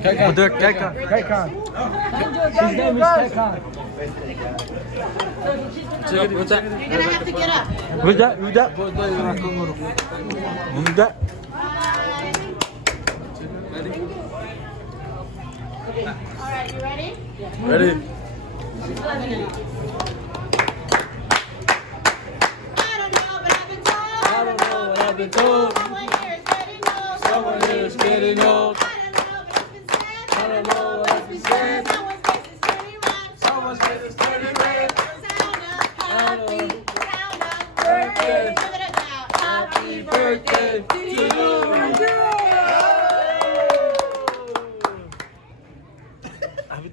Betul Keka. His name is Keka. You're gonna have to get up. Udah. Udah. Alright, you ready? Ready? I don't know, but I've been told. Someone here is getting old. I don't know what else been said. Someone's face is turning red. Sound of birthday. Happy birthday to you. Happy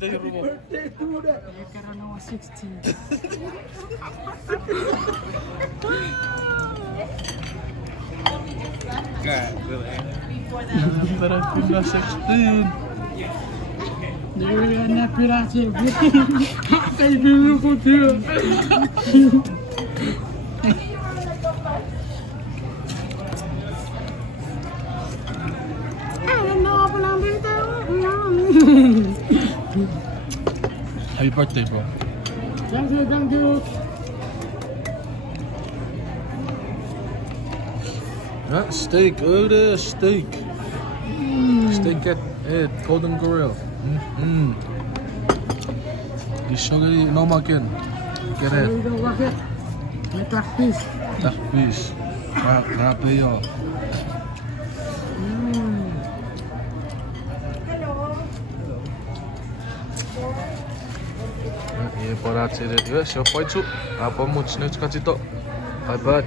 birthday, bro. Thank you. Ja, steak, steak. Steak at Golden Corral. Die sugar die normaal ken. Get it. Lekker vis. Dag peace. Grabe yo. Hello. Para ciri dia, siapa itu? Apa mau cina cakap itu? Bye bye.